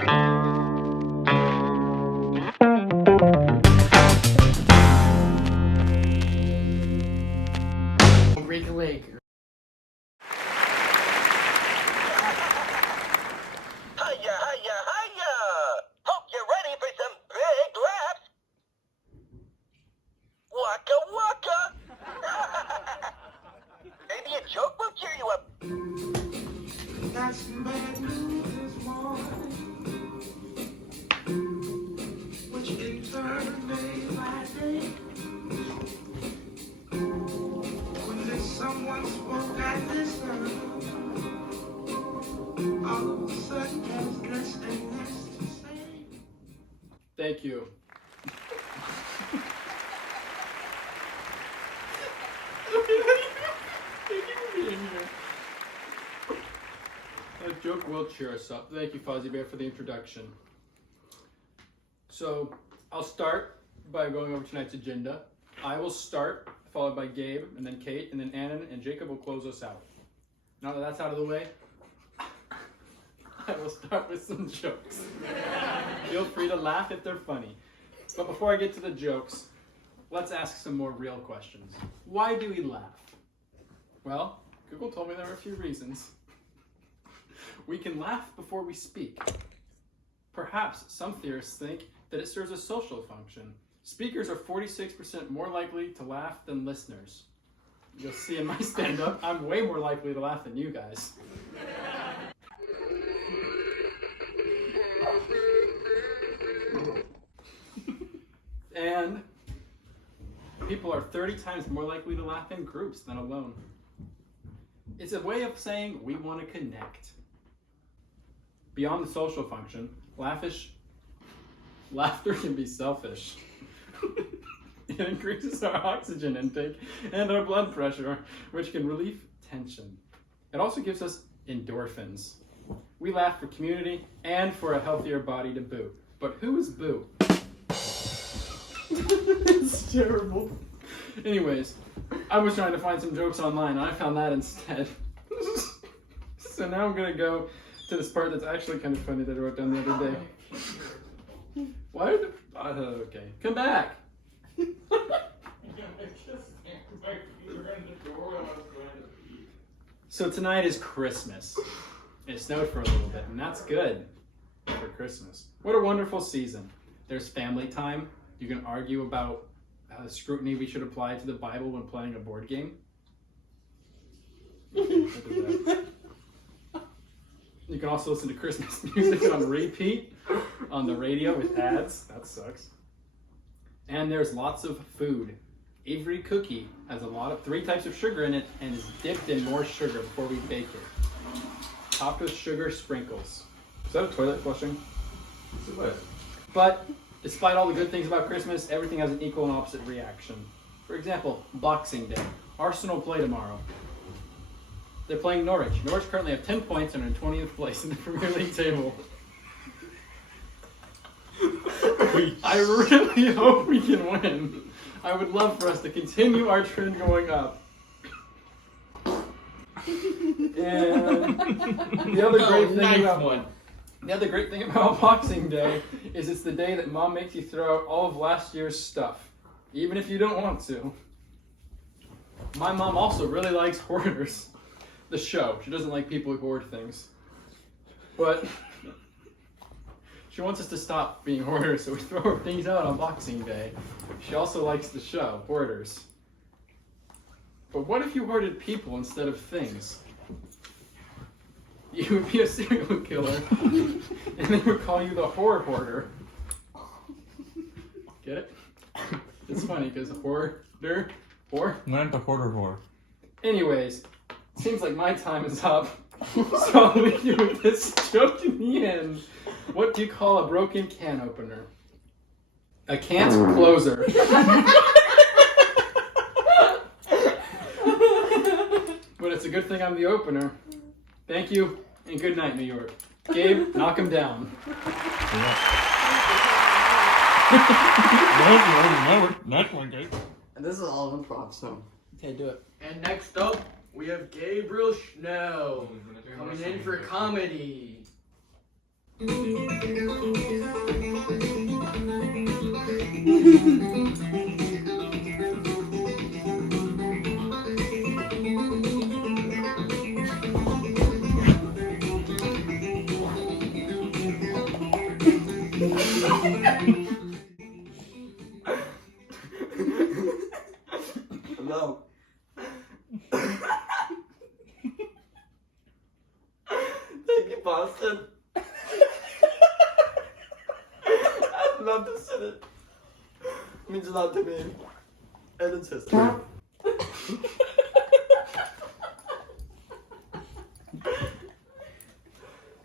Break a leg. Hiya, hiya, hiya! Hope you're ready for some big laughs! Waka waka! Maybe a joke will cheer you up. Got some bad news this morning, which in turn made my day. When there's someone spoke at this time, all of a sudden there's this and this to say. Thank you. That joke will cheer us up. Thank you, Fozzie Bear, for the introduction. So, I'll start by going over tonight's agenda. I will start, followed by Gabe, and then Kate, and then Annan, and Jacob will close us out. Now that that's out of the way, I will start with some jokes. Feel free to laugh if they're funny. But before I get to the jokes, let's ask some more real questions. Why do we laugh? Well, Google told me there were a few reasons. We can laugh before we speak. Perhaps some theorists think that it serves a social function. Speakers are 46% more likely to laugh than listeners. You'll see in my stand-up, I'm way more likely to laugh than you guys. And people are 30 times more likely to laugh in groups than alone. It's a way of saying we want to connect. Beyond the social function, laughter can be selfish. It increases our oxygen intake and our blood pressure, which can relieve tension. It also gives us endorphins. We laugh for community and for a healthier body to boo. But who is Boo? It's terrible. Anyways, I was trying to find some jokes online and I found that instead. So now I'm gonna go to this part that's actually kind of funny that I wrote down the other day. Why did okay, come back. So tonight is Christmas. It snowed for a little bit, and that's good for Christmas. What a wonderful season. There's family time. You can argue about the scrutiny we should apply to the Bible when playing a board game. You can also listen to Christmas music on repeat on the radio with ads. That sucks. And there's lots of food. Every cookie has 3 types of sugar in it and is dipped in more sugar before we bake it. Topped with sugar sprinkles. Is that a toilet flushing? But despite all the good things about Christmas, everything has an equal and opposite reaction. For example, Boxing Day. Arsenal play tomorrow. They're playing Norwich. Norwich currently have 10 points and are in 20th place in the Premier League table. I really hope we can win. I would love for us to continue our trend going up. And the other great thing about Boxing Day is it's the day that Mom makes you throw out all of last year's stuff, even if you don't want to. My mom also really likes hoarders. The show. She doesn't like people who hoard things. But she wants us to stop being hoarders, so we throw our things out on Boxing Day. She also likes the show, Hoarders. But what if you hoarded people instead of things? You would be a serial killer, and they would call you the Horror Hoarder. Get it? It's funny because hoarder, Not the hoarder whore. Anyways, seems like my time is up. So I'll leave you with this joke in the end. What do you call a broken can opener? A can't closer. But it's a good thing I'm the opener. Thank you, and good night, New York. Gabe, knock him down. Next one, Gabe. And this is all improv, so. Okay, do it. And next up, we have Gabriel Schnell coming in for comedy. No. Thank you, Boston. I love to sit it. Means a lot to me. And it's history.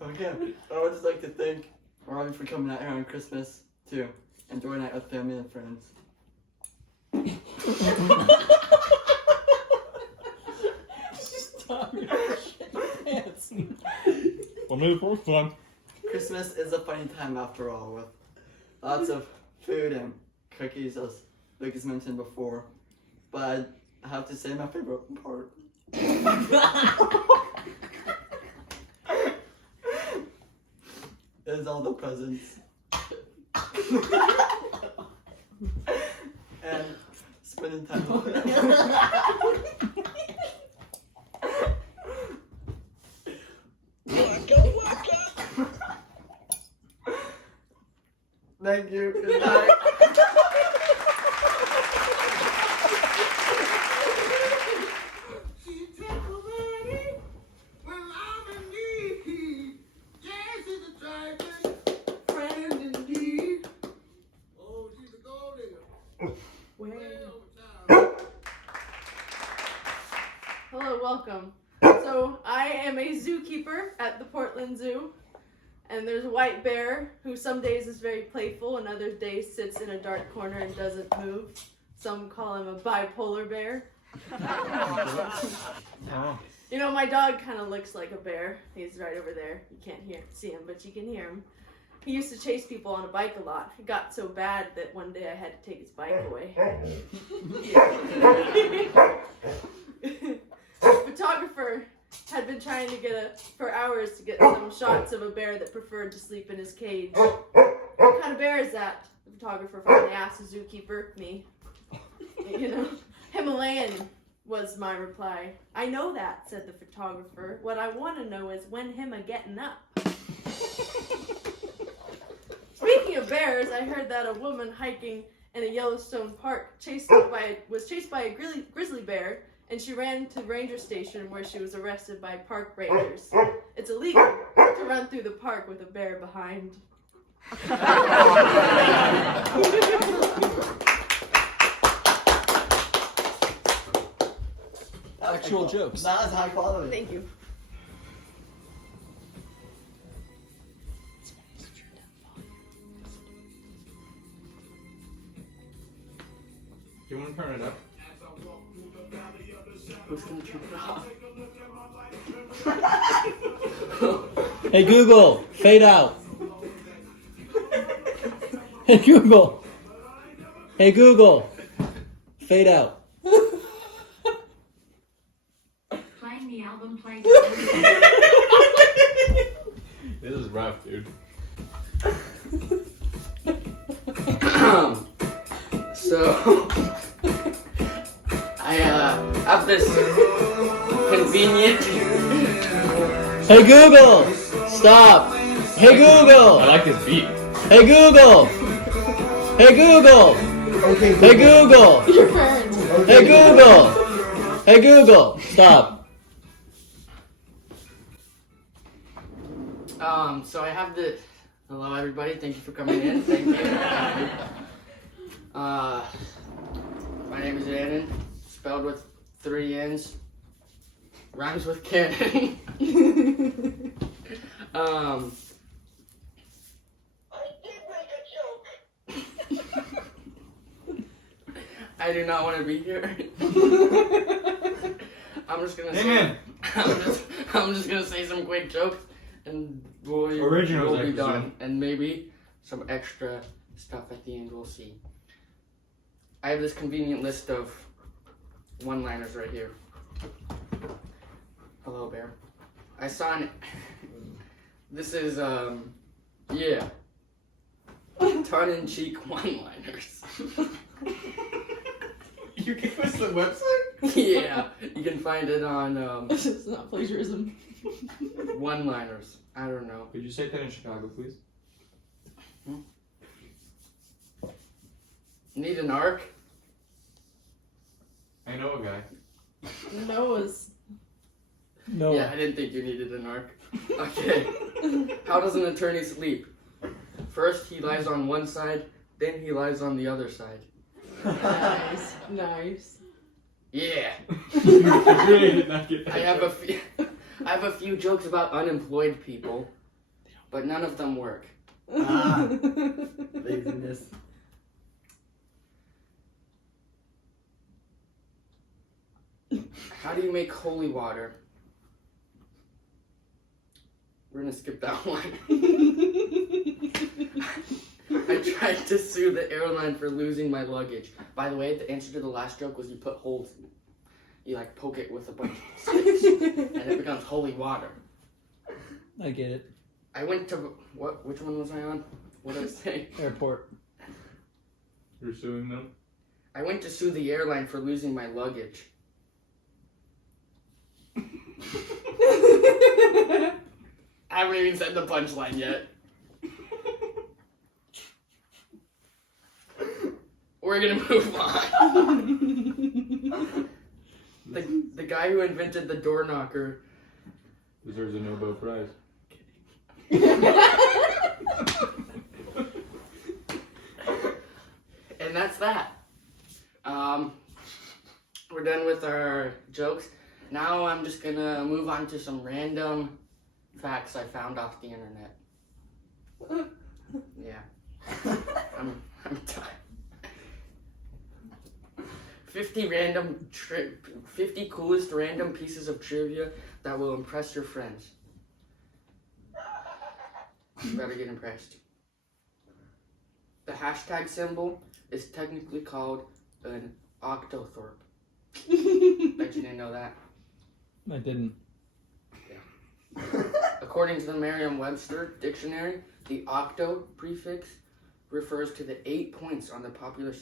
Okay, I would just like to thank Robbie for coming out here on Christmas to enjoy a night with family and friends. Stop your pants. For me, the first time. Christmas is a funny time after all, with lots of food and cookies, as Lucas mentioned before. But I have to say my favorite part is all the presents. And spending time with them. Waka waka. Thank you. Good night. She temporary when I'm in need. Yes, she's a driving friend indeed. Oh, she's a gold digger. Well, Hello, welcome. So I am a zookeeper at the Portland Zoo, and there's a white bear who some days is very playful and other days sits in a dark corner and doesn't move. Some call him a bipolar bear. Oh. You know, my dog kind of looks like a bear. He's right over there. You can't see him, but you can hear him. He used to chase people on a bike a lot. It got so bad that one day I had to take his bike away. The photographer had been trying to get for hours to get some shots of a bear that preferred to sleep in his cage. What kind of bear is that? The photographer finally asked the zookeeper, me. You know, Himalayan was my reply. I know that, said the photographer. What I want to know is when him a getting up. Speaking of bears, I heard that a woman hiking in a Yellowstone park was chased by a grizzly bear, and she ran to the ranger station where she was arrested by park rangers. It's illegal to run through the park with a bear behind. Actual jokes. That was high quality. Thank you. Do you want to turn it up? Who's gonna turn it off? Hey Google, fade out. Hey Google. Hey Google, fade out. Playing the album plays. This is rough, dude. So, I have this convenient. Hey Google, stop. Hey Google. I like this beat. Hey Google. Hey Google. Okay. Hey Google. Your parents. Hey Google. Hey Google, stop. So I have the. Hello, everybody. Thank you for coming in. Thank you. My name is Annan, spelled with 3 N's. Rhymes with cannon. I did make a joke. I do not want to be here. I'm just gonna say. Amen. I'm just gonna say some quick jokes, and Originals, we'll I be presume. done, and maybe some extra stuff at the end. We'll see. I have this convenient list of one-liners right here. Hello, bear. I saw an. This is Yeah. Tongue-in-cheek one-liners. You gave us the website? Yeah, you can find it on It's not plagiarism. one-liners. I don't know. Could you say that in Chicago, please? Need an arc? I know a guy. Noah's. No. Yeah, I didn't think you needed an arc. Okay. How does an attorney sleep? First, he lies on one side, then he lies on the other side. Nice. Nice. Yeah. You really did not get that. I have a few jokes about unemployed people, but none of them work. Ah. Laziness. How do you make holy water? We're gonna skip that one. I tried to sue the airline for losing my luggage. By the way, the answer to the last joke was you put holes in it. You like poke it with a bunch of sticks, and it becomes holy water. I get it. I went to which one was I on? What did I say? Airport. You're suing them? I went to sue the airline for losing my luggage. I haven't even said the punchline yet. We're gonna move on. The guy who invented the door knocker. Deserves a Nobel Prize. And that's that. We're done with our jokes. Now I'm just gonna move on to some random facts I found off the internet. Yeah. I'm done. 50 coolest random pieces of trivia that will impress your friends. You better get impressed. The hashtag symbol is technically called an octothorpe. Bet you didn't know that. I didn't. According to the Merriam-Webster dictionary, the octo prefix refers to the 8 points on the popular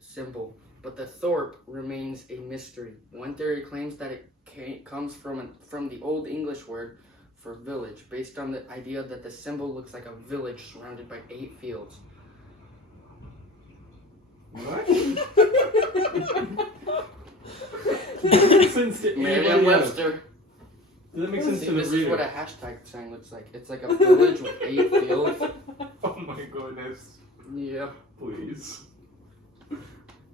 symbol, but the thorpe remains a mystery. One theory claims that it comes from the Old English word for village, based on the idea that the symbol looks like a village surrounded by 8 fields. What? Merriam-Webster. Does that make sense See, to the this is reader? what a hashtag sign looks like. It's like a village with 8 fields. Oh my goodness. Yeah. Please.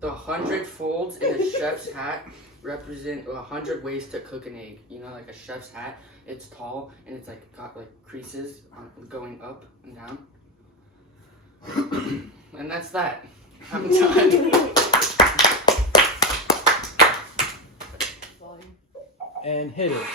The 100 folds in a chef's hat represent 100 ways to cook an egg. You know, like a chef's hat, it's tall and it's like got like creases going up and down. And that's that. I'm done. And hit it.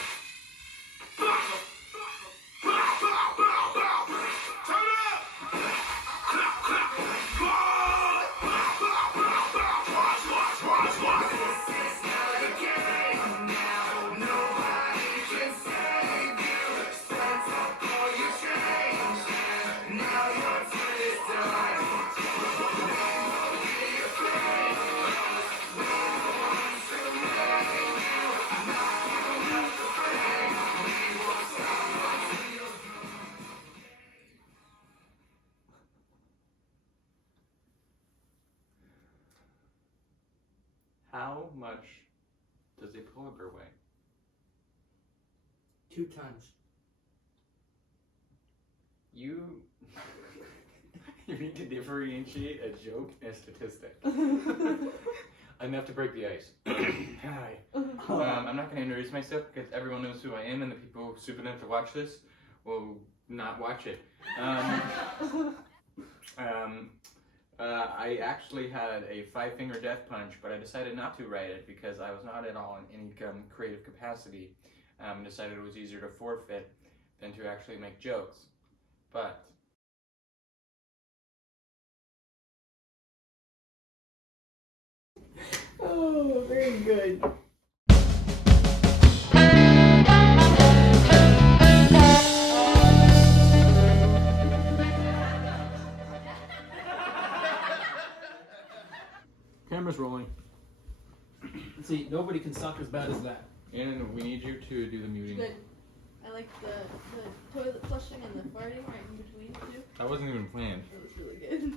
How much does a polar bear weigh? 2 tons. You need to differentiate a joke and a statistic. Enough to break the ice. Hi. I'm not going to introduce myself because everyone knows who I am, and the people stupid enough to watch this will not watch it. I actually had a 5-finger death punch, but I decided not to write it because I was not at all in any creative capacity. Decided it was easier to forfeit than to actually make jokes. But Oh, very good. Camera's rolling. See, nobody can suck as bad as that. And we need you to do the muting. Good. I like the toilet flushing and the farting right in between too. That wasn't even planned. That was really good.